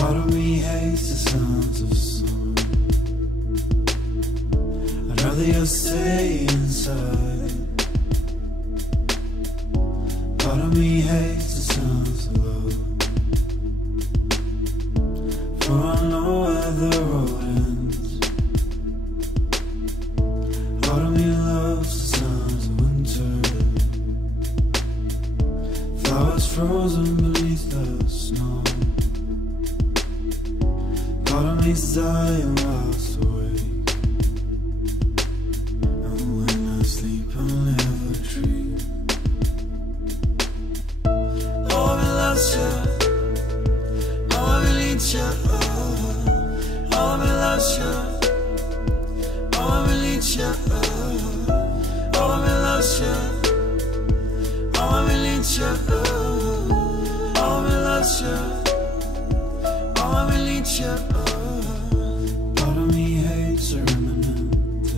Part of me hates the sounds of summer. I'd rather just stay inside. Part of me hates the sounds of love, for I know where the road ends. Part of me loves the sounds of winter, flowers frozen beneath the snow. Part of me's dying whilst awake, and when I sleep I'll never dream. Oh, I loves you, oh, I need you, oh, I loves you, oh, I need you, oh, I loves you, oh, I need you, oh, I loves you. Oh, I need you. Part of me hates a remnant,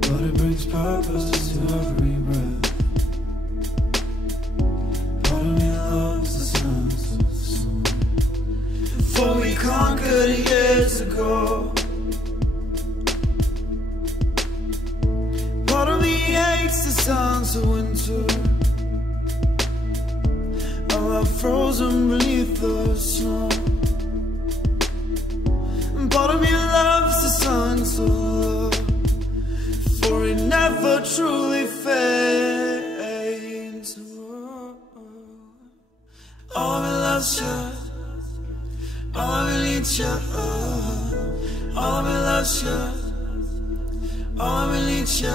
but it brings purpose to every breath. Part of me loves the sounds of the sun, for we conquered years ago. Part of me hates the sounds of winter, frozen beneath the snow. And part of me loves the songs of love, for it never truly fades. Oh, me loves you, oh, me needs you, oh, me loves you, oh, me needs you,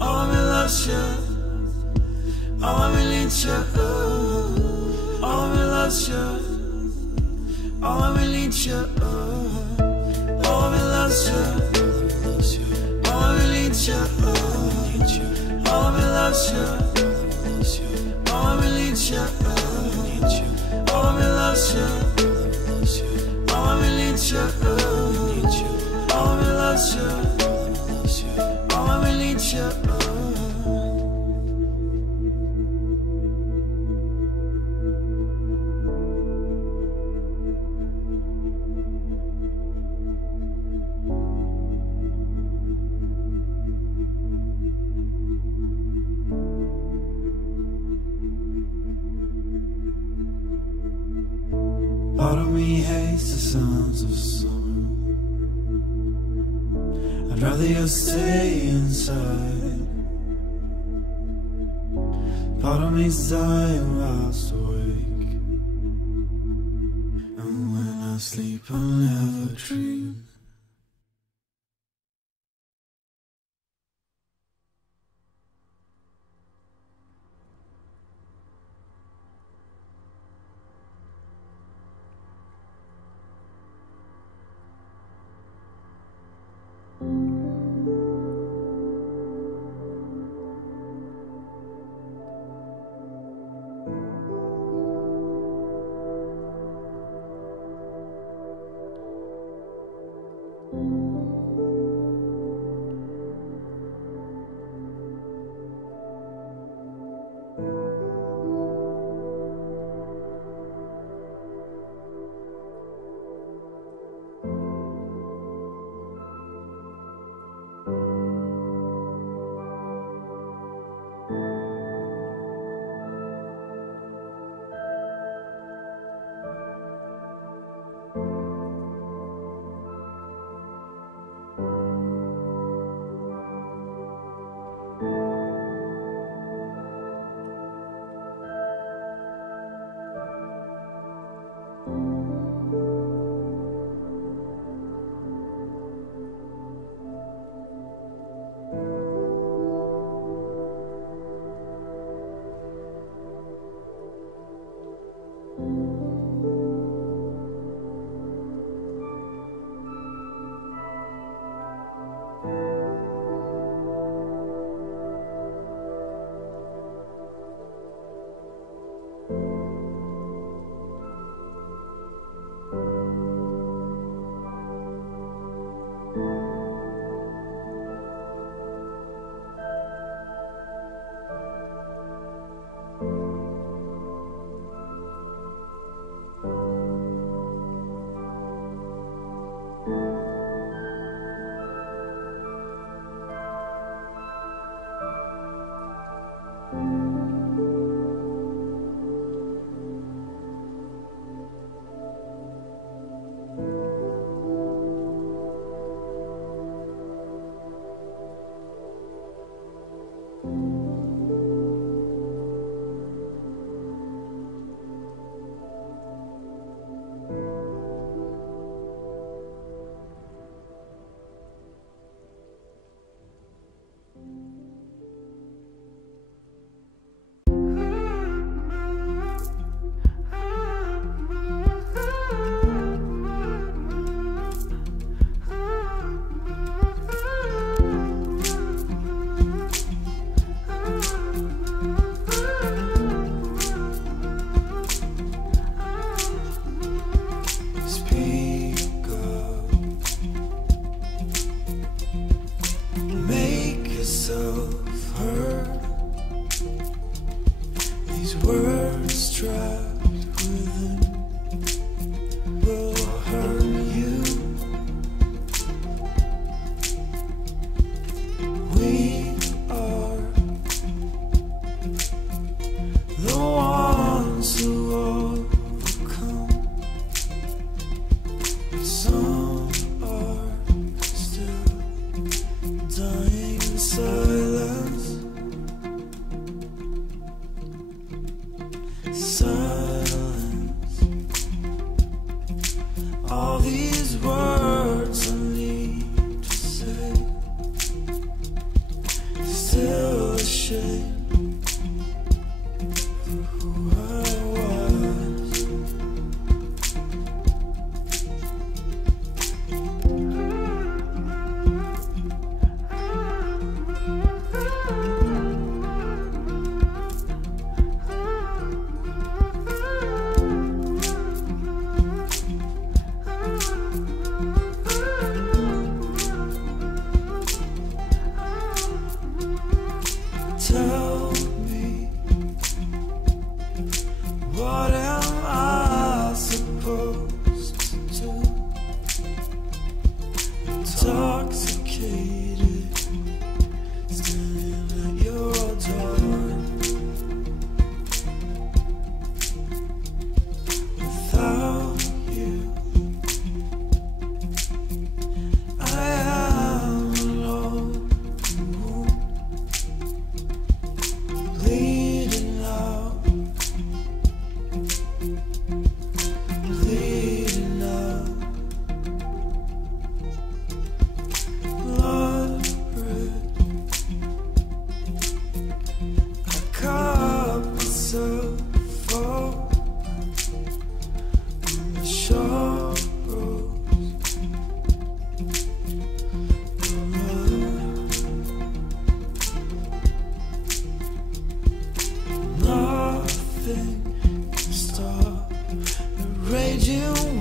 oh, me loves you. Oh, I need you, oh, I loves you, oh, I need you, oh, I loves you, oh, I need you, oh, I loves you, oh, I need you, oh, I loves you, oh, I need you, oh, I loves you, oh, I need you. Part of me hates the sounds of summer. I'd rather just stay inside. Part of me's dying whilst awake, and when I sleep I'll never dream. rhythm will hurt you. We are the ones who overcome. Some are still dying in silence. Silence. All these words I need to say. Still ashamed for who I was. Tell me, what am I supposed to do? Intoxicated, standing at your door. Without you, I am alone. Bleeding out, bleeding out. Blood red. I cut myself open on the sharp rose. Nothing can stop the raging